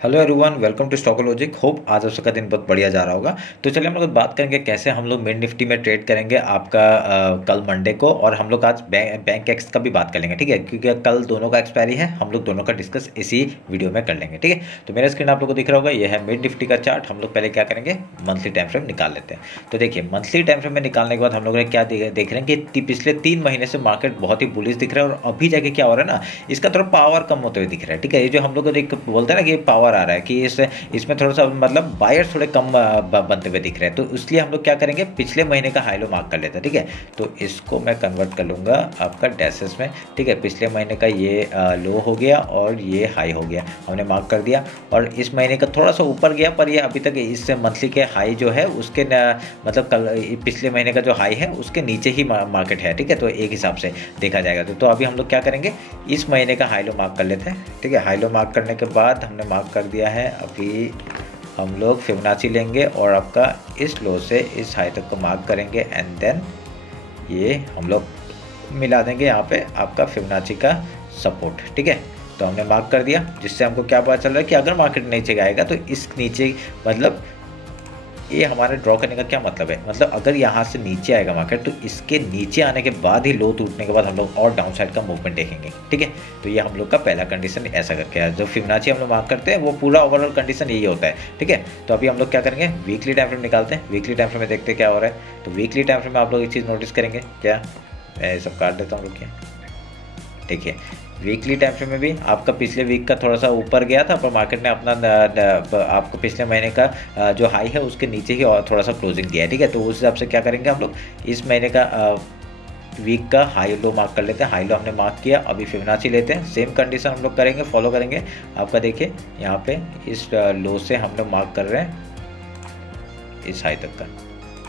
Hello everyone, welcome to Stockologic. Hope आज आप सबका दिन बहुत बढ़िया जा रहा होगा। तो चलिए हम लोग बात करेंगे कैसे हम लोग मिड निफ्टी में ट्रेड करेंगे आपका कल मंडे को। और हम लोग आज बैंक एक्स का भी बात कर लेंगे, ठीक है, क्योंकि कल दोनों का एक्सपायरी है। हम लोग दोनों का डिस्कस इसी वीडियो में कर लेंगे, ठीक है। तो मेरा स्क्रीन आप लोग को दिख रहा होगा, ये है मिड निफ्टी का चार्ट। हम लोग पहले क्या करेंगे, मंथली टाइम फ्रेम निकाल लेते हैं। तो देखिए मंथली टाइम फ्रेम में निकालने के बाद हम लोग ने क्या देख रहे हैं कि पिछले 3 महीने से मार्केट बहुत ही बुलिश दिख रहा है। और अभी जाके क्या हो रहा है ना, इसका थोड़ा पावर कम होते हुए दिख रहा है, ठीक है। ये जो हम लोग को बोलते हैं ना कि पावर आ रहा है, कि इसमें थोड़ा सा मतलब बायर्स थोड़े कम बनते हुए दिख रहे हैं। तो इसलिए हम लोग क्या करेंगे, पिछले महीने का हाई लो मार्क कर लेते हैं, ठीक है। तो इसको मैं कन्वर्ट कर लूँगा आपका डैशेस में, ठीक है। पिछले महीने का ये लो हो गया और ये हाई हो गया, हमने मार्क कर दिया। और इस महीने का थोड़ा सा ऊपर गया, पर ये अभी तक इस मंथली के हाई जो है उसके मतलब कल पिछले महीने का जो हाई है उसके नीचे ही मार्केट है, ठीक है। तो एक हिसाब से देखा जाएगा। तो अभी हम लोग क्या करेंगे, इस महीने का हाई लो मार्क कर लेते हैं, ठीक है। हाई लो मार्क करने के बाद हमने मार्क कर दिया है। अभी हम लोग फिबोनाची लेंगे और आपका इस लो से इस हाई तक को मार्क करेंगे एंड देन ये हम लोग मिला देंगे यहाँ पे आपका फिबोनाची का सपोर्ट, ठीक है। तो हमने मार्क कर दिया, जिससे हमको क्या पता चल रहा है कि अगर मार्केट नीचे आएगा तो इस नीचे मतलब ये हमारे ड्रॉ करने का क्या मतलब है, मतलब अगर यहाँ से नीचे आएगा मार्केट तो इसके नीचे आने के बाद ही लो टूटने के बाद हम लोग और डाउन साइड का मूवमेंट देखेंगे, ठीक है। तो ये हम लोग का पहला कंडीशन ऐसा करके है। जो फिबोनाची हम लोग मार्क करते हैं वो पूरा ओवरऑल कंडीशन यही होता है, ठीक है। तो अभी हम लोग क्या करेंगे, वीकली टाइम फ्रेम निकालते हैं। वीकली टाइम फ्रेम में देखते हैं क्या हो रहा है। तो वीकली टाइम फ्रेम में आप लोग एक चीज़ नोटिस करेंगे, क्या, मैं सब काट देता हूँ, रुकिए। देखिए वीकली टाइम फ्रेम में भी आपका पिछले वीक का थोड़ा सा ऊपर गया था, पर मार्केट ने अपना आपको पिछले महीने का जो हाई है उसके नीचे ही और थोड़ा सा क्लोजिंग दिया है, ठीक है। तो उस हिसाब से क्या करेंगे हम लोग, इस महीने का वीक का हाई लो मार्क कर लेते हैं। हाई लो हमने मार्क किया, अभी फिबोनाची लेते हैं। सेम कंडीशन हम लोग करेंगे, फॉलो करेंगे। आपका देखिए यहाँ पे इस लो से हम लोग मार्क कर रहे हैं इस हाई तक का,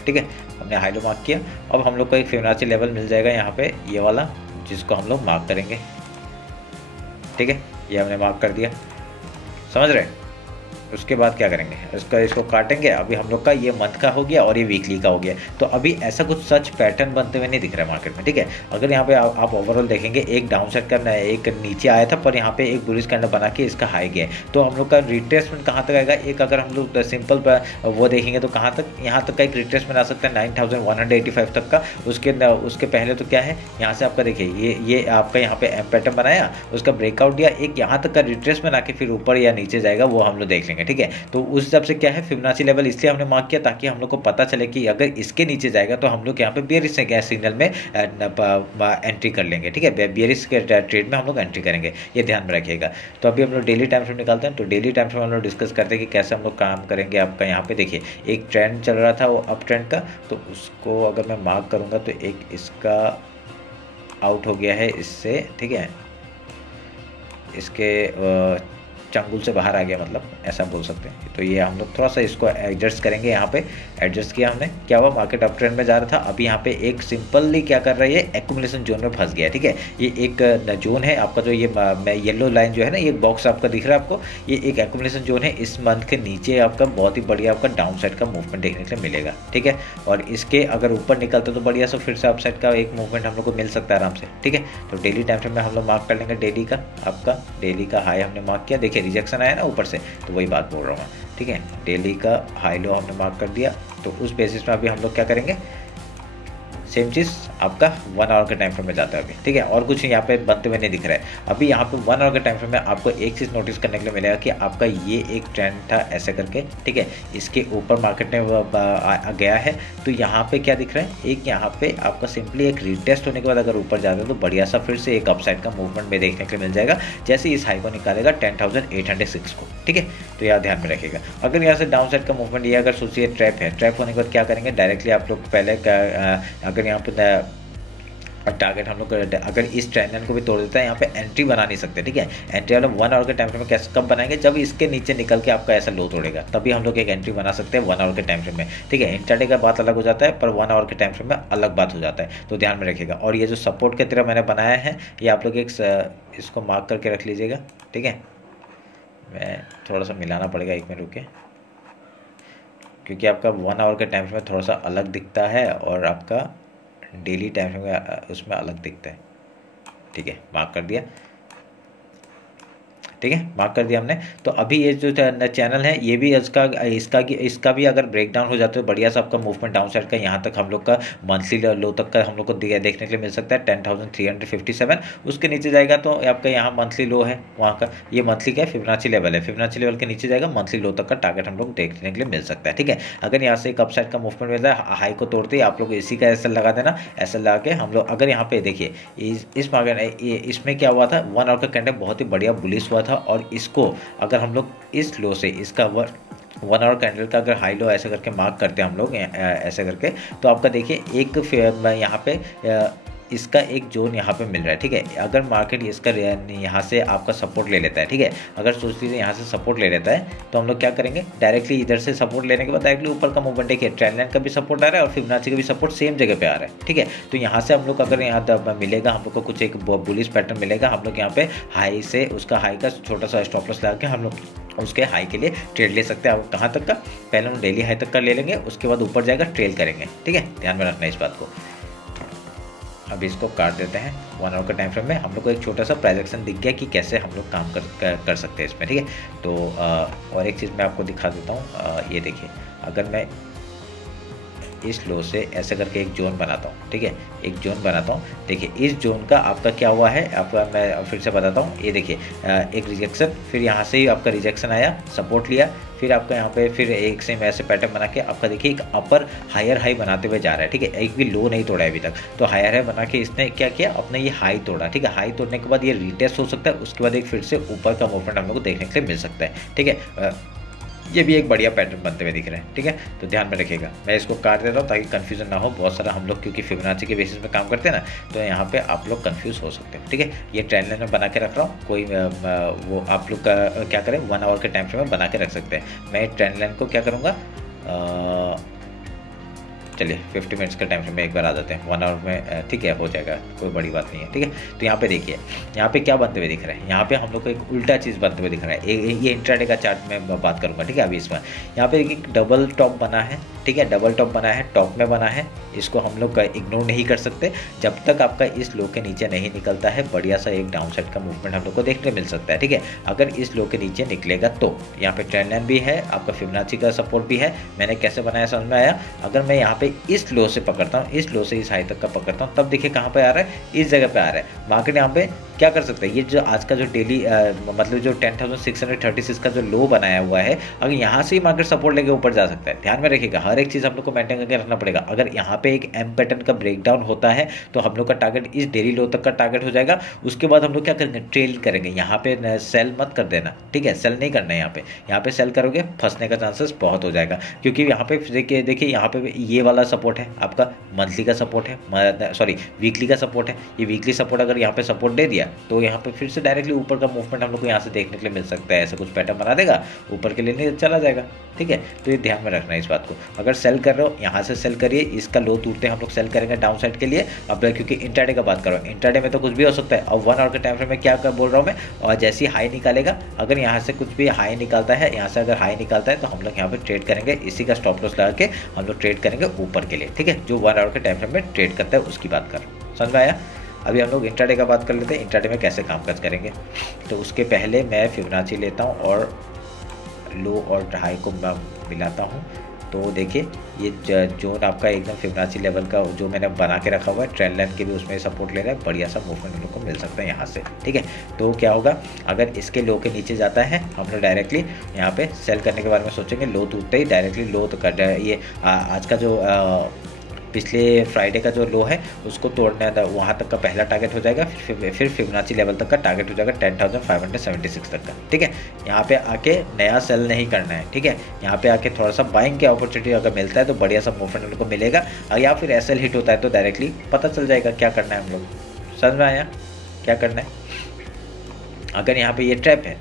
ठीक है। हमने हाई लो मार्क किया। अब हम लोग को एक फिबोनाची लेवल मिल जाएगा यहाँ पे, ये वाला, जिसको हम लोग मार्क करेंगे, ठीक है। ये हमने मार्क कर दिया, समझ रहे हैं। उसके बाद क्या करेंगे, इसको काटेंगे। अभी हम लोग का ये मंथ का हो गया और ये वीकली का हो गया। तो अभी ऐसा कुछ सच पैटर्न बनते हुए नहीं दिख रहा है मार्केट में, ठीक है। अगर यहाँ पे आप ओवरऑल देखेंगे, एक डाउन साइड का एक नीचे आया था, पर यहाँ पे एक बुलिश कैंडल बना के इसका हाई गया। तो हम लोग का रिट्रेसमेंट कहाँ तक आएगा, एक अगर हम लोग सिंपल वो देखेंगे तो कहाँ तक, यहाँ तक का एक रिट्रेसमेंट आ सकता है 9185 तक का। उसके पहले तो क्या है, यहाँ से आपका देखिए ये आपका यहाँ पे एम पैटर्न बनाया, उसका ब्रेकआउट दिया, एक यहाँ तक का रिट्रेसमेंट आके फिर ऊपर या नीचे जाएगा, वो हम लोग देख लेंगे, ठीक है। तो उस हिसाब से क्या है, फिबोनाची लेवल इसलिए हमने मार्क किया ताकि हम लोग को पता चले कि अगर इसके नीचे जाएगा तो हम लोग यहाँ पे बेयरिश सिग्नल में एंट्री कर लेंगे, ठीक है। बेयरिश के ट्रेड में हम लोग एंट्री करेंगे, ये ध्यान में रखिएगा। तो अभी हम लोग डेली टाइम फ्रेम निकालते हैं। तो डेली टाइम फ्रेम हम लोग डिस्कस करते हैं कि कैसे हम लोग काम करेंगे। आपका यहाँ पे देखिए एक ट्रेंड चल रहा था वो अप ट्रेंड का, तो उसको अगर मैं मार्क करूँगा तो एक इसका आउट हो गया है इससे, ठीक है। इसके चंगुल से बाहर आ गया, मतलब ऐसा बोल सकते हैं। तो ये हम लोग थोड़ा सा इसको एडजस्ट करेंगे। यहाँ पे एडजस्ट किया हमने, क्या हुआ, मार्केट अप ट्रेंड में जा रहा था, अभी यहाँ पे एक सिंपली क्या कर रहा है, ये एक्यूमुलेशन जोन में फंस गया, ठीक है। ये एक जोन है आपका, जो ये येलो लाइन जो है ना, ये बॉक्स आपका दिख रहा है आपको, ये एक एक्यूमुलेशन जोन है। इस मंथ के नीचे आपका बहुत ही बढ़िया आपका डाउन साइड का मूवमेंट देखने के लिए मिलेगा, ठीक है। और इसके अगर ऊपर निकलता तो बढ़िया से फिर से अप साइड का एक मूवमेंट हम लोग को मिल सकता है आराम से, ठीक है। तो डेली टाइम फ्रेम में हम लोग मार्क कर लेंगे डेली का, आपका डेली का हाई हमने मार्क किया। देखिए रिजेक्शन आया ना ऊपर से, तो वही बात बोल रहा हूँ मैं, ठीक है। डेली का हाई लो हमने मार्क कर दिया। तो उस बेसिस में अभी हम लोग क्या करेंगे, सेम चीज़ आपका 1 आवर के टाइम फ्रेम में जाता है अभी, ठीक है। और कुछ यहाँ पे बनते हुए नहीं दिख रहा है। अभी यहाँ पे 1 आवर के टाइम फ्रेम में आपको एक चीज़ नोटिस करने के लिए मिलेगा कि आपका ये एक ट्रेंड था ऐसे करके, ठीक है। इसके ऊपर मार्केट ने गया है, तो यहाँ पे क्या दिख रहा है, एक यहाँ पे आपका सिंपली एक रिटेस्ट होने के बाद अगर ऊपर जाता है तो बढ़िया सा फिर से एक अपसाइड का मूवमेंट में देखने के लिए मिल जाएगा, जैसे इस हाई को निकालेगा 10,806 को, ठीक है। तो यह ध्यान में रखिएगा। अगर यहाँ से डाउन साइड का मूवमेंट, ये अगर सोचिए ट्रैप है, ट्रैप होने के बाद क्या करेंगे, डायरेक्टली आप लोग पहले अगर यहाँ पे टारगेट हम लोग अगर इस ट्रेंड को भी तोड़ देता है, यहाँ पे एंट्री बना नहीं सकते, ठीक है। एंट्री वाला 1 आवर के टाइम फ्रेम में कैसे कब बनाएंगे, जब इसके नीचे निकल के आपका ऐसा लो तोड़ेगा, तभी हम लोग एक एंट्री बना सकते हैं 1 आवर के टाइम फ्रेम में, ठीक है। इंट्राडे का बात अलग हो जाता है, पर 1 आवर के टाइम फ्रेम में अलग बात हो जाता है, तो ध्यान में रखिएगा। और ये जो सपोर्ट की तरह मैंने बनाया है, ये आप लोग एक इसको मार्क करके रख लीजिएगा, ठीक है। मैं थोड़ा सा मिलाना पड़ेगा, एक मिनट रुके, क्योंकि आपका 1 आवर के टाइम फ्रेम में थोड़ा सा अलग दिखता है और आपका डेली टाइम फ्रेम में उसमें अलग दिखता है, ठीक है। मार्क कर दिया। ठीक है, मार्क कर दिया हमने। तो अभी ये जो चैनल है ये भी इसका भी अगर ब्रेक डाउन हो जाता है बढ़िया सा आपका मूवमेंट डाउन साइड का, यहाँ तक हम लोग का मंथली लो तक का हम लोग को देखने के लिए मिल सकता है 10,357। उसके नीचे जाएगा तो आपका यहाँ मंथली लो है वहाँ का, ये मंथली का फिबोनाची लेवल है, फिबोनाची लेवल के नीचे जाएगा मंथली लो तक का टारगेट हम लोग देखने के लिए मिल सकता है। ठीक है, अगर यहाँ से एक अपसाइड का मूवमेंट मिलता है हाई को तोड़ते ही आप लोग इसी का एसएल लगा देना। एसएल लगा के हम लोग अगर यहाँ पे देखिए इस मार्केट इसमें क्या हुआ था, 1 आवर का कैंडल बहुत ही बढ़िया बुलिश हुआ था, और इसको अगर हम लोग इस लो से इसका 1 आवर कैंडल का अगर हाई लो ऐसे करके मार्क करते हैं हम लोग ऐसे करके, तो आपका देखिए एक यहाँ पे इसका एक जोन यहाँ पे मिल रहा है। ठीक है, अगर मार्केट इसका यहाँ से आपका सपोर्ट ले लेता है, ठीक है, अगर सोच लीजिए यहाँ से सपोर्ट ले लेता है तो हम लोग क्या करेंगे, डायरेक्टली इधर से सपोर्ट लेने के बाद डायरेक्टली ऊपर का मूवमेंट देखिए, ट्रेंड लाइन का भी सपोर्ट आ रहा है और फिबोनाची का भी सपोर्ट सेम जगह पे आ रहा है। ठीक है, तो यहाँ से हम लोग अगर यहाँ मिलेगा हम लोग को कुछ एक बुलिश पैटर्न मिलेगा, हम लोग यहाँ पे हाई से उसका हाई का छोटा सा स्टॉप लॉस लगा के हम लोग उसके हाई के लिए ट्रेड ले सकते हैं। अब कहाँ तक का, पहले हम डेली हाई तक का ले लेंगे, उसके बाद ऊपर जाएगा ट्रेल करेंगे। ठीक है, ध्यान में रखना इस बात को। अब इसको काट देते हैं 1 आवर का टाइम फ्रेम में, हम लोग को एक छोटा सा प्रोजेक्शन दिख गया कि कैसे हम लोग काम कर सकते हैं इसमें। ठीक है, तो और एक चीज़ मैं आपको दिखा देता हूँ, ये देखिए अगर मैं इस लो से ऐसे करके एक जोन बनाता हूँ, ठीक है, एक जोन बनाता हूँ, देखिए इस जोन का आपका क्या हुआ है, आपका मैं फिर से बताता हूँ। ये देखिए एक रिजेक्शन, फिर यहाँ से ही आपका रिजेक्शन आया, सपोर्ट लिया, फिर आपका यहाँ पे फिर एक सेम ऐसे पैटर्न बना के आपका देखिए एक अपर हायर हाई बनाते हुए जा रहा है। ठीक है, एक भी लो नहीं तोड़ा है अभी तक, तो हायर हाई बना के इसने क्या किया, अपना ये हाई तोड़ा। ठीक है, हाई तोड़ने के बाद ये रिटेस्ट हो सकता है, उसके बाद एक फिर से ऊपर का मूवमेंट हम लोग को देखने के लिए मिल सकता है। ठीक है, ये भी एक बढ़िया पैटर्न बनते हुए दिख रहे हैं। ठीक है, तो ध्यान में रखिएगा, मैं इसको काट देता हूँ ताकि कंफ्यूजन ना हो। बहुत सारा हम लोग क्योंकि फिबोनाची के बेसिस में काम करते हैं ना, तो यहाँ पे आप लोग कंफ्यूज हो सकते हैं। ठीक है, ये ट्रेंड लाइन में बना के रख रहा हूँ, कोई वो आप लोग का क्या करें 1 आवर के टाइम फ्रेम में बना के रख सकते हैं। मैं ट्रेंड लाइन को क्या करूँगा, चलिए 50 मिनट्स का टाइम फ्रेम में एक बार आ जाते हैं 1 आवर में। ठीक है, हो जाएगा, कोई बड़ी बात नहीं है। ठीक है, तो यहाँ पे देखिए यहाँ पे क्या बनते हुए दिख रहा है, यहाँ पे हम लोग को एक उल्टा चीज़ बनते हुए दिख रहा है। ये इंट्राडे का चार्ट में बात करूँगा। ठीक है, अभी इसमें यहाँ पे एक डबल टॉप बना है। ठीक है, डबल टॉप बना है, टॉप में बना है, इसको हम लोग इग्नोर नहीं कर सकते जब तक आपका इस लो के नीचे नहीं निकलता है। बढ़िया सा एक डाउन साइड का मूवमेंट हम लोग को देखने मिल सकता है। ठीक है, अगर इस लो के नीचे निकलेगा तो यहाँ पे ट्रेंड लाइन भी है, आपका फिबोनाची का सपोर्ट भी है। मैंने कैसे बनाया समझ में आया, अगर मैं यहाँ पे इस लो से पकड़ता हूँ, इस लो से इस हाई तक का पकड़ता हूँ, तब देखिए कहाँ पे आ रहा है, इस जगह पे आ रहा है। मार्केट यहाँ पे क्या कर सकता है, ये जो आज का जो डेली मतलब जो 10,636 का जो लो बनाया हुआ है, अगर यहाँ से ही मार्केट सपोर्ट लेके ऊपर जा सकता है। ध्यान में रखिएगा, हर एक चीज़ हम लोग को मेंटेन करके रखना पड़ेगा। अगर यहाँ पे एक एम पैटर्न का ब्रेकडाउन होता है तो हम लोग का टारगेट इस डेली लो तक का टारगेट हो जाएगा। उसके बाद हम लोग क्या करेंगे, ट्रेल करेंगे। यहाँ पे सेल मत कर देना। ठीक है, सेल नहीं करना है यहाँ पे सेल करोगे फंसने का चांसेस बहुत हो जाएगा, क्योंकि यहाँ पे देखिए यहाँ पे ये वाला सपोर्ट है, आपका मंथली का सपोर्ट है, सॉरी वीकली का सपोर्ट है। ये वीकली सपोर्ट अगर यहाँ पे सपोर्ट दे दिया तो यहाँ पे फिर से डायरेक्टली ऊपर का मूवमेंट हम लोग को यहाँ से देखने के लिए मिल सकता है। ऐसा कुछ पैटर्न बना देगा, ऊपर के लिए नहीं चला जाएगा। ठीक है, तो ये ध्यान में रखना है इस बात को। अगर सेल कर रहे हो यहाँ से सेल करिए, इसका लो टूटते हम लोग सेल करेंगे डाउन साइड के लिए। अब क्योंकि इंट्राडे का बात कर रहा हूँ, इंट्राडे में तो कुछ भी हो सकता है। अब 1 आवर के टाइम फ्रेम में क्या बोल रहा हूँ मैं, और जैसे ही हाई निकालेगा, अगर यहाँ से कुछ भी हाई निकालता है, यहाँ से अगर हाई निकालता है तो हम लोग यहाँ पे ट्रेड करेंगे, इसी का स्टॉप लॉस लगा के हम लोग ट्रेड करेंगे ऊपर के लिए। ठीक है, जो 1 आवर के टाइम फ्रेम में ट्रेड करता है उसकी बात कर, समझ में आया। अभी हम लोग इंट्राडे का बात कर लेते हैं, इंट्राडे में कैसे कामकाज करेंगे। तो उसके पहले मैं फिबोनाची लेता हूँ और लो और हाई को मिलाता हूँ। तो देखिए ये जोन आपका एकदम फिबोनाची लेवल का जो मैंने बना के रखा हुआ है, ट्रेंड लाइन के भी उसमें सपोर्ट ले रहा है। बढ़िया सा मूवमेंट हम लोग को मिल सकता है यहाँ से। ठीक है, तो क्या होगा, अगर इसके लो के नीचे जाता है हम लोग डायरेक्टली यहाँ पे सेल करने के बारे में सोचेंगे। लो टूटते ही डायरेक्टली लो तो कर ये आज का जो पिछले फ्राइडे का जो लो है उसको तोड़ना था, वहाँ तक का पहला टारगेट हो जाएगा। फिर फिबोनाची लेवल तक का टारगेट हो जाएगा 10,576 तक का। ठीक है, यहाँ पे आके नया सेल नहीं करना है। ठीक है, यहाँ पे आके थोड़ा सा बाइंग की अपॉर्चुनिटी अगर मिलता है तो बढ़िया सा मूवमेंट हम लोग को मिलेगा, या फिर एसएल हिट होता है तो डायरेक्टली पता चल जाएगा क्या करना है हम लोग। समझ में आया क्या करना है। अगर यहाँ पे ये ट्रैप है,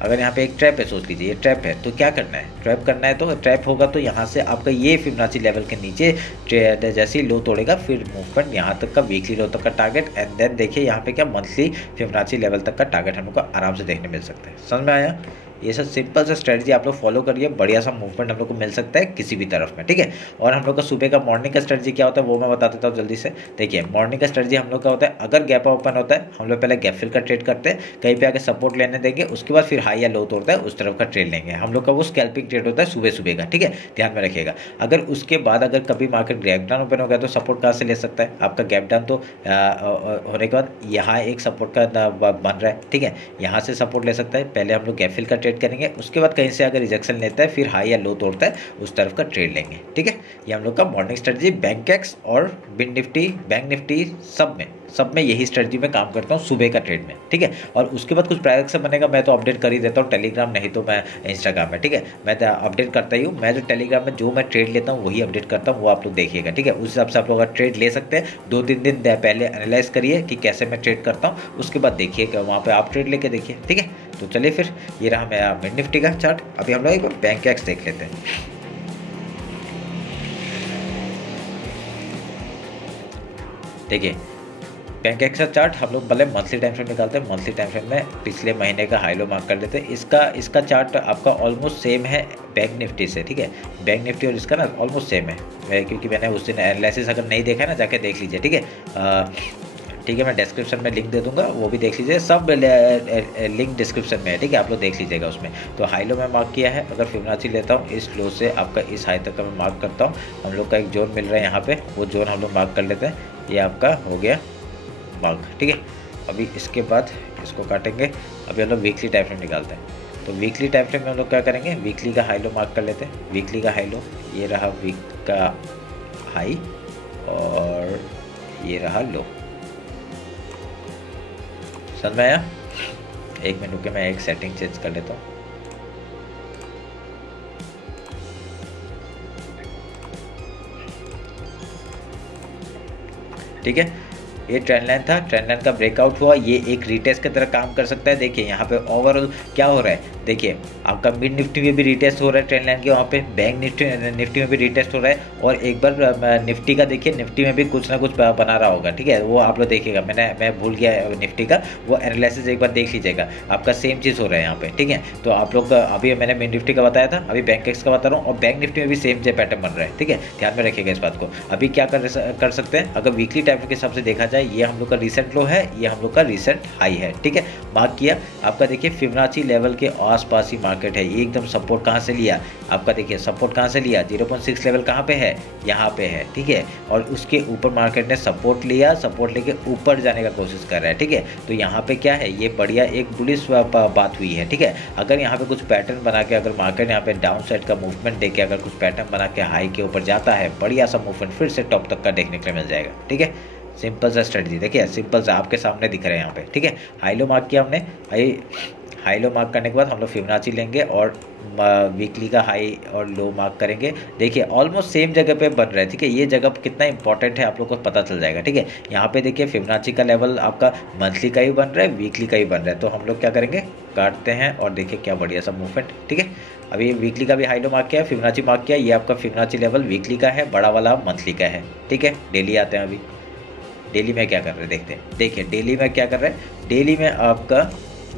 अगर यहाँ पे एक ट्रैप है, सोच लीजिए ये ट्रैप है, तो क्या करना है, ट्रैप करना है। तो ट्रैप होगा तो यहाँ से आपका ये फिबोनाची लेवल के नीचे जैसे ही लो तोड़ेगा फिर मूवमेंट यहाँ तक का वीकली लो तक का टारगेट, एंड देन देखिए यहाँ पे क्या मंथली फिबोनाची लेवल तक का टारगेट हम लोग को आराम से देखने मिल सकता है। समझ में आया। ये सब सिंपल सा स्ट्रेटजी आप लोग फॉलो करिए, बढ़िया सा मूवमेंट हम लोग को मिल सकता है किसी भी तरफ में, ठीक है। और हम लोग का सुबह का मॉर्निंग का स्ट्रेटजी क्या होता है वो मैं बता देता हूँ जल्दी से। देखिए मॉर्निंग का स्ट्रेटजी हम लोग का होता है, अगर गैप ओपन होता है हम लोग पहले गैप फिल का ट्रेड करते हैं, कहीं पे आके सपोर्ट लेने देंगे, उसके बाद फिर हाई या लो तोड़ता है उस तरफ का ट्रेड लेंगे। हम लोग का वो स्कैल्पिंग ट्रेड होता है सुबह सुबह का, ठीक है, ध्यान में रखिएगा। अगर उसके बाद अगर कभी मार्केट गैप डाउन ओपन हो गया तो सपोर्ट कहाँ से ले सकता है, आपका गैप डाउन तो होने के बाद यहाँ एक सपोर्ट का बन रहा है, ठीक है, यहाँ से सपोर्ट ले सकता है। पहले हम लोग गैप फिल का ट्रेड करेंगे, उसके बाद कहीं से अगर रिजेक्शन लेता है फिर हाई या लो तोड़ता है उस तरफ का ट्रेड लेंगे, ठीक है। ये हम लोग का मॉर्निंग स्ट्रेटजी बैंकेक्स और बिन निफ्टी, बैंक निफ्टी सब में यही स्ट्रेटजी में काम करता हूँ सुबह का ट्रेड में, ठीक है। और उसके बाद कुछ प्राइस बनेगा मैं तो अपडेट कर ही देता हूँ टेलीग्राम, नहीं तो मैं इंस्टाग्राम में, ठीक है, मैं तो अपडेट करता ही हूँ। मैं जो टेलीग्राम में जो मैं ट्रेड लेता हूँ वही अपडेट करता हूँ, वो आप लोग देखिएगा, ठीक है। उस हिसाब से आप लोग अगर ट्रेड ले सकते हैं 2-3 दिन पहले एनालाइज करिए कि कैसे मैं ट्रेड करता हूँ, उसके बाद देखिएगा वहाँ पर आप ट्रेड लेके देखिए, ठीक है। तो चलिए फिर ये रहा मेरा मिड निफ्टी का चार्ट। अभी हम लोग एक बार बैंकेक्स देख लेते हैं। देखिए बैंकेक्स का चार्ट हम लोग पहले मंथली टाइम फ्रेम निकालते हैं। मंथली टाइम फ्रेम में पिछले महीने का हाई लो मार्क कर लेते हैं। इसका चार्ट आपका ऑलमोस्ट सेम है बैंक निफ्टी से, ठीक है। बैंक निफ्टी और इसका ना ऑलमोस्ट सेम है, क्योंकि मैंने उस दिन एनालिसिस अगर नहीं देखा ना जाके देख लीजिए, ठीक है, ठीक है। मैं डिस्क्रिप्शन में लिंक दे दूंगा, वो भी देख लीजिए, सब लिंक डिस्क्रिप्शन में है, ठीक है, आप लोग देख लीजिएगा उसमें। तो हाई लो में मार्क किया है। अगर फिबोनाची लेता हूँ इस लो से आपका इस हाई तक का मैं मार्क करता हूँ, हम लोग का एक जोन मिल रहा है यहाँ पे, वो जोन हम लोग मार्क कर लेते हैं। ये आपका हो गया मार्क, ठीक है। अभी इसके बाद इसको काटेंगे। अभी हम लोग वीकली टाइम फ्रेम निकालते हैं। तो वीकली टाइम फ्रेम में हम लोग क्या करेंगे, वीकली का हाई लो मार्क कर लेते हैं। वीकली का हाई लो ये रहा, वीक का हाई और ये रहा लो, समझ में आया। एक मिनट के मैं एक सेटिंग चेंज कर लेता हूँ। ठीक है, ये ट्रेंड लाइन था, ट्रेंड लाइन का ब्रेकआउट हुआ, ये एक रिटेस्ट की तरह काम कर सकता है। देखिए यहाँ पे ओवरऑल क्या हो रहा है, देखिए आपका मिड निफ्टी में भी रिटेस्ट हो रहा है ट्रेंड लाइन के, वहाँ पे बैंक निफ्टी में भी रिटेस्ट हो रहा है, और एक बार निफ्टी का देखिए, निफ्टी में भी कुछ ना कुछ बना रहा होगा, ठीक है, वो आप लोग देखिएगा। मैं भूल गया निफ्टी का, वो एनालिसिस एक बार देख लीजिएगा, आपका सेम चीज़ हो रहा है यहाँ पे, ठीक है। तो आप लोग अभी मैंने मिड निफ्टी का बताया था, अभी बैंक एक्स का बता रहा हूँ, और बैंक निफ्टी में भी सेम जो पैटर्न बन रहा है, ठीक है, ध्यान में रखिएगा इस बात को। अभी क्या कर सकते हैं, अगर वीकली टाइम के हिसाब से देखा जाए, ये हम लोग का रिसेंट लो है, ये हम लोग का रिसेंट हाई है, ठीक है, मार्क किया। आपका देखिए फिबोनाची लेवल के आसपास ही मार्केट है, ये एकदम सपोर्ट कहाँ से लिया, आपका देखिए सपोर्ट कहाँ से लिया, 0.6 लेवल कहाँ पे है, यहाँ पे है, ठीक है। और उसके ऊपर मार्केट ने सपोर्ट लिया, सपोर्ट लेके ऊपर जाने का कोशिश कर रहा है, ठीक है। तो यहाँ पे क्या है, ये बढ़िया एक बुलिश बात हुई है, ठीक है। अगर यहाँ पे कुछ पैटर्न बना के, अगर मार्केट यहाँ पे डाउन साइड का मूवमेंट देके अगर कुछ पैटर्न बना के हाई के ऊपर जाता है, बढ़िया सा मूवमेंट फिर से टॉप तक का देखने के लिए मिल जाएगा, ठीक है। सिंपल सा स्ट्रेटजी देखिए, सिंपल सा आपके सामने दिख रहा है यहाँ पे, ठीक है। हाई लो मार्क किया हमने, हाई लो मार्क करने के बाद हम लोग फिबोनाची लेंगे और वीकली का हाई और लो मार्क करेंगे। देखिए ऑलमोस्ट सेम जगह पे बन रहा है, ठीक है। ये जगह कितना इंपॉर्टेंट है आप लोग को पता चल जाएगा, ठीक है। यहाँ पे देखिए फिबोनाची का लेवल आपका मंथली का ही बन रहा है, वीकली का ही बन रहा है। तो हम लोग क्या करेंगे, काटते हैं और देखिए क्या बढ़िया सा मूवमेंट, ठीक है। अभी वीकली का भी हाई लो मार्क किया, फिबोनाची मार्क किया, ये आपका फिबोनाची लेवल वीकली का है, बड़ा वाला मंथली का है, ठीक है। डेली आते हैं, अभी डेली में क्या कर रहे हैं देखते हैं। देखिए डेली में क्या कर रहे हैं, डेली में आपका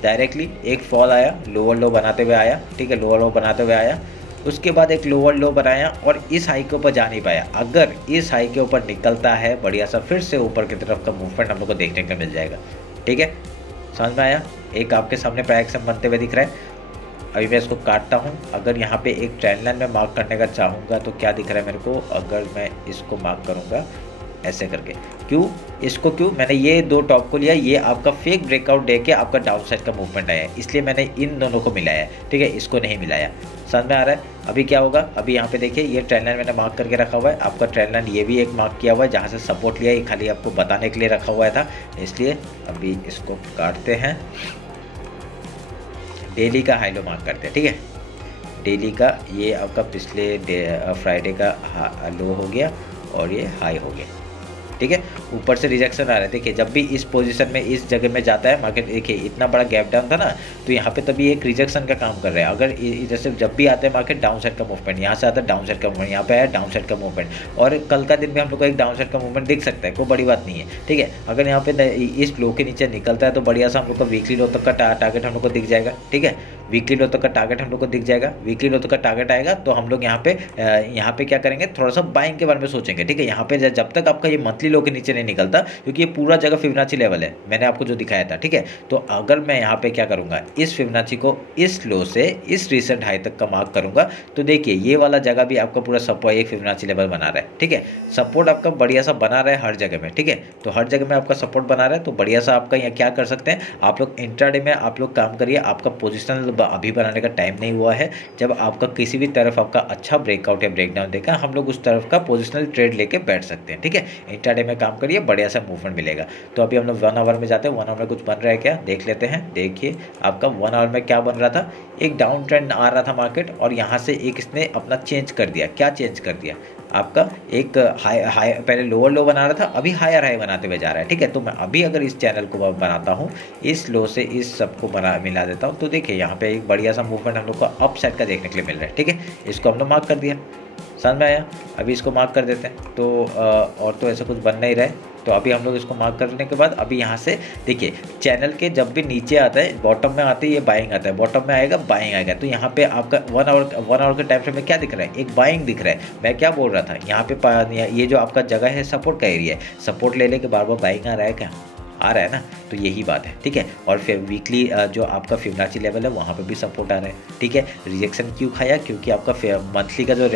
डायरेक्टली एक फॉल आया, लोअर लो बनाते हुए आया, ठीक है, लोअर लो बनाते हुए आया, उसके बाद एक लोअर लो बनाया और इस हाई के ऊपर जा नहीं पाया। अगर इस हाई के ऊपर निकलता है बढ़िया सा, फिर से ऊपर की तरफ का मूवमेंट हम लोग को देखने को मिल जाएगा, ठीक है, समझ में आया। एक आपके सामने प्राइस बनते हुए दिख रहा है। अभी मैं इसको काटता हूँ। अगर यहाँ पे एक ट्रेंड लाइन में मार्क करने का चाहूँगा तो क्या दिख रहा है मेरे को, अगर मैं इसको मार्क करूँगा ऐसे करके, क्यों मैंने ये दो टॉप को लिया, ये आपका फेक ब्रेकआउट दे के आपका डाउन साइड का मूवमेंट आया है, इसलिए मैंने इन दोनों को मिलाया, ठीक है, इसको नहीं मिलाया, समझ में आ रहा है। अभी क्या होगा, अभी यहाँ पे देखिए ये ट्रेंड लाइन मैंने मार्क करके रखा हुआ है, आपका ट्रेंड लाइन ये भी एक मार्क किया हुआ है, जहाँ से सपोर्ट लिया, ये खाली आपको बताने के लिए रखा हुआ था, इसलिए अभी इसको काटते हैं। डेली का हाई लो मार्क करते हैं, ठीक है। डेली का ये आपका पिछले फ्राइडे का लो हो गया और ये हाई हो गया, ठीक है। ऊपर से रिजेक्शन आ रहा है, देखिए जब भी इस पोजीशन में इस जगह में जाता है मार्केट, देखिए इतना बड़ा गैप डाउन था ना, तो यहाँ पे तभी एक रिजेक्शन का काम कर रहा है। अगर इधर से जब भी आता है मार्केट डाउन साइड का मूवमेंट, यहाँ से आता है डाउन साइड का मूवमेंट, यहाँ पे आया डाउन साइड का मूवमेंट, और कल का दिन में हम लोग को एक डाउन साइड का मूवमेंट दिख सकता है, कोई बड़ी बात नहीं है, ठीक है। अगर यहाँ पे इस लो के नीचे निकलता है तो बढ़िया सा हम लोग का वीकली लो तक का टारगेट हम लोग को दिख जाएगा, ठीक है। वीकली लो तक का टारगेट हम लोग को दिख जाएगा। वीकली लो तक का टारगेट आएगा तो हम लोग यहाँ पे क्या करेंगे, थोड़ा सा बाइंग के बारे में सोचेंगे, ठीक है। यहाँ पे जब तक आपका ये मंथली लो के नीचे नहीं निकलता, क्योंकि ये पूरा जगह फिबोनाची लेवल है, मैंने आपको जो दिखाया था, ठीक है। तो अगर मैं यहाँ पे क्या करूँगा, इस फिबोनाची को इस लो से इस रिसेंट हाई तक का मार्क करूँगा, तो देखिए ये वाला जगह भी आपका पूरा सपोर्ट एक फिबोनाची लेवल बना रहा है, ठीक है। सपोर्ट आपका बढ़िया सा बना रहा है हर जगह में, ठीक है। तो हर जगह में आपका सपोर्ट बना रहा है, तो बढ़िया सा आपका यहाँ क्या कर सकते हैं आप लोग, इंट्राडे में आप लोग काम करिए। आपका पोजिशनल अभी बनाने का टाइम नहीं हुआ है। जब आपका किसी भी तरफ आपका अच्छा ब्रेकआउट या ब्रेकडाउन देखा, हम लोग उस तरफ का पोजिशनल ट्रेड लेके बैठ सकते हैं, ठीक है। इंट्राडे में काम करिए, बढ़िया सा मूवमेंट मिलेगा। तो अभी हम लोग 1 आवर में जाते हैं। 1 आवर में कुछ बन रहा है क्या, देख लेते हैं। देखिए आपका 1 आवर में क्या बन रहा था, एक डाउन ट्रेंड आ रहा था मार्केट, और यहाँ से एक इसने अपना चेंज कर दिया। क्या चेंज कर दिया, आपका एक हाई पहले लोअर लो बना रहा था, अभी हायर हाई बनाते हुए जा रहा है, ठीक है। तो मैं अभी अगर इस चैनल को बनाता हूँ, इस लो से इस सबको मिला देता हूँ, तो देखिए यहाँ पे एक बढ़िया सा मूवमेंट हम लोग को अप साइड का देखने के लिए मिल रहा है, ठीक है। इसको हमने मार्क कर दिया, समझ में आया। अभी इसको मार्क कर देते हैं, तो और तो ऐसा कुछ बन नहीं रहा है। तो अभी हम लोग इसको मार्क करने के बाद अभी यहाँ से देखिए चैनल के जब भी नीचे आता है, बॉटम में आते ही ये बाइंग आता है, बॉटम में आएगा बाइंग आएगा। तो यहाँ पे आपका 1 आवर के टाइम फ्रेम में क्या दिख रहा है, एक बाइंग दिख रहा है। मैं क्या बोल रहा था, यहाँ पे ये जो आपका जगह है सपोर्ट का एरिया है, सपोर्ट ले लेके बार बार बाइंग आ रहा है, क्या आ रहा है ना, तो यही बात है, ठीक है। और फिर वीकली जो आपका फिबोनाची लेवल है वहाँ पे भी सपोर्ट आ रहा है, ठीक है। रिजेक्शन क्यों खाया, क्योंकि आपका मंथली का जो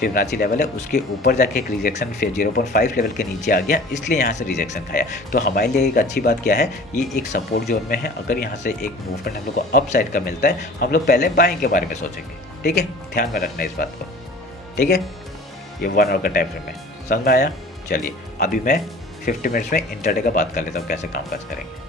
फिबोनाची लेवल है उसके ऊपर जाके एक रिजेक्शन 0.5 लेवल के नीचे आ गया, इसलिए यहाँ से रिजेक्शन खाया। तो हमारे लिए एक अच्छी बात क्या है, ये एक सपोर्ट जोन में है। अगर यहाँ से एक मूवमेंट हम लोग को अप साइड का मिलता है, हम लोग पहले बाइंग के बारे में सोचेंगे, ठीक है। ध्यान में रखना इस बात को, ठीक है। ये 1 आवर का टाइम फ्रेम में समझ में आया। चलिए अभी मैं 50 मिनट्स में इंट्राडे का बात कर लेता हूँ, कैसे कामकाज करेंगे।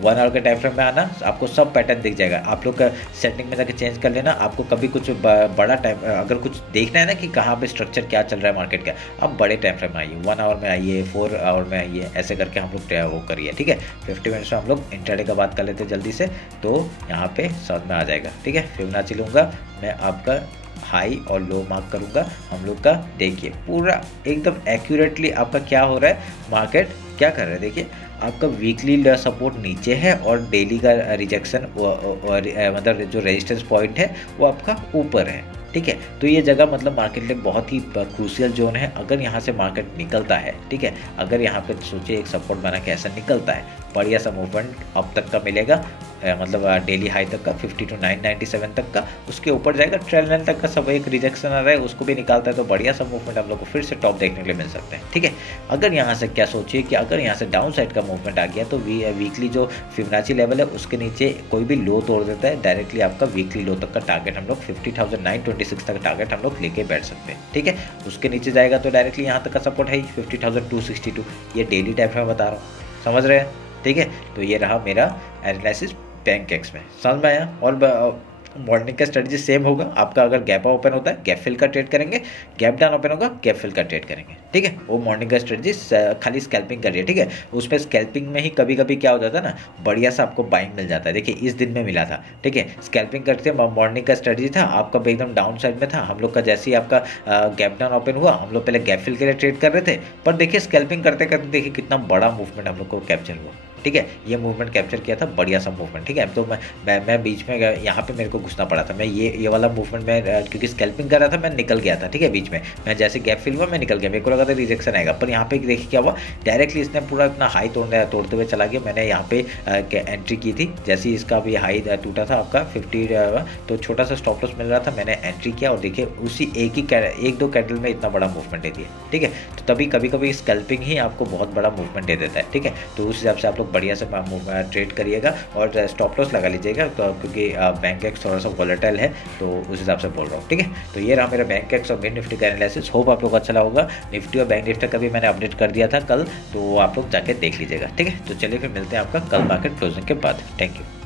1 आवर के टाइम फ्रेम में आना, आपको सब पैटर्न दिख जाएगा। आप लोग का सेटिंग में जाकर चेंज कर लेना। आपको कभी कुछ बड़ा टाइम अगर कुछ देखना है ना कि कहाँ पे स्ट्रक्चर क्या चल रहा है मार्केट का, आप बड़े टाइम फ्रेम में आइए, 1 आवर में आइए, 4 आवर में आइए, ऐसे करके हम लोग वो करिए, ठीक है। 50 मिनट्स में हम लोग इंट्राडे का बात कर लेते हैं जल्दी से, तो यहाँ पे समझ में आ जाएगा, ठीक है। फिबोनाची लूँगा मैं, आपका हाई और लो मार्क करूंगा हम लोग का। देखिए पूरा एकदम एक्यूरेटली आपका क्या हो रहा है, मार्केट क्या कर रहा है। देखिए आपका वीकली सपोर्ट नीचे है और डेली का रिजेक्शन मतलब जो रेजिस्टेंस पॉइंट है वो आपका ऊपर है, ठीक है। तो ये जगह मतलब मार्केट लिए बहुत ही क्रूशियल जोन है। अगर यहाँ से मार्केट निकलता है, ठीक है, अगर यहाँ पे सोचिए एक सपोर्ट बना के ऐसा निकलता है, बढ़िया सा मूवमेंट अब तक का मिलेगा, मतलब डेली हाई तक का 52,997 तक का, उसके ऊपर जाएगा, ट्रेल लाइन तक का सब एक रिजेक्शन आ रहा है, उसको भी निकालता है, तो बढ़िया सा मूवमेंट हम लोग को फिर से टॉप देखने के लिए मिल सकते हैं, ठीक है। अगर यहाँ से क्या सोचिए कि अगर यहाँ से डाउन साइड का मूवमेंट आ गया, तो वीकली जो फिबोनाची लेवल है उसके नीचे कोई भी लो तोड़ देता है, डायरेक्टली आपका वीकली लो तक का टारगेट हम लोग 50,926 तक टारगेट हम लोग लेके बैठ सकते हैं, ठीक है। उसके नीचे जाएगा तो डायरेक्टली यहाँ तक का सपोर्ट है 50,262, ये डेली टाइप में बता रहा हूँ, समझ रहे हैं, ठीक है। तो ये रहा मेरा एनालिसिस बैंक एक्स में, समझ में आया। और मॉर्निंग का स्ट्रेटजी सेम होगा आपका। अगर गैप ओपन होता है गैप फिल का ट्रेड करेंगे, गैप डाउन ओपन होगा गैप फिल का ट्रेड करेंगे, ठीक है। वो मॉर्निंग का स्ट्रेटजी खाली स्कैल्पिंग करिए, ठीक है। उसमें स्कैल्पिंग में ही कभी कभी क्या हो जाता है ना, बढ़िया सा आपको बाइंग मिल जाता है। देखिए इस दिन में मिला था, ठीक है। स्कैल्पिंग करते मॉर्निंग का स्ट्रेटजी था आपका एकदम डाउन साइड में था, हम लोग का जैसे ही आपका गैप डाउन ओपन हुआ, हम लोग पहले गैप फिल के लिए ट्रेड कर रहे थे, पर देखिए स्कैल्पिंग करते करते देखिए कितना बड़ा मूवमेंट हम लोग को कैप्चर हुआ, ठीक है। ये मूवमेंट कैप्चर किया था, बढ़िया सा मूवमेंट, ठीक है। तो मैं बीच में यहाँ पे मेरे को घुसना पड़ा था, मैं ये वाला मूवमेंट में क्योंकि स्कैल्पिंग कर रहा था, मैं निकल गया था, ठीक है। बीच में मैं जैसे गैप फिल हुआ मैं निकल गया, मेरे को लगा था रिजेक्शन आएगा, पर यहाँ पे देखिए क्या हुआ, डायरेक्टली इसने पूरा अपना हाई तोड़ते हुए चला गया। मैंने यहाँ पे एंट्री की थी, जैसे ही इसका भी हाई टूटा था आपका 50, तो छोटा सा स्टॉप लॉस मिल रहा था, मैंने एंट्री किया और देखिए उसी एक दो कैंडल में इतना बड़ा मूवमेंट दे दिया, ठीक है। तो तभी कभी कभी स्कैल्पिंग ही आपको बहुत बड़ा मूवमेंट दे देता है, ठीक है। तो उस हिसाब से आप लोग बढ़िया से ट्रेड करिएगा और स्टॉप लॉस लगा लीजिएगा, तो क्योंकि बैंक एक्स थोड़ा सा वॉलेटाइल है, तो उस हिसाब से बोल रहा हूँ, ठीक है। तो ये रहा मेरा बैंक एक्स और मिड निफ्टी का एनालिसिस। होप आप लोग को अच्छा लगा। निफ्टी और बैंक निफ्टी का भी मैंने अपडेट कर दिया था कल, तो आप लोग जाके देख लीजिएगा, ठीक है। तो चलिए फिर मिलते हैं आपका कल मार्केट क्लोजिंग के बाद। Thank you.